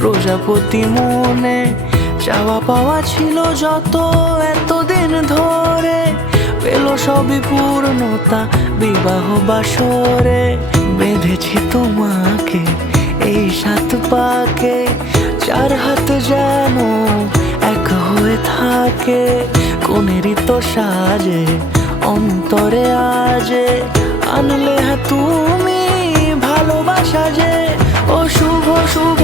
প্রজাপতি মনে চাওয়া পাওয়া ছিল যত এতদিন ধরে, পেল সবই পূর্ণতা বিবাহ বাসরে। বেঁধেছি তোমাকে এই 7 পাকে, 4 হাত যেন এক হয়ে থাকে। কোনেরই তো সাজে অন্তরে আজে আনলে তুমি ভালোবাসা যে। ও শুভ শুভ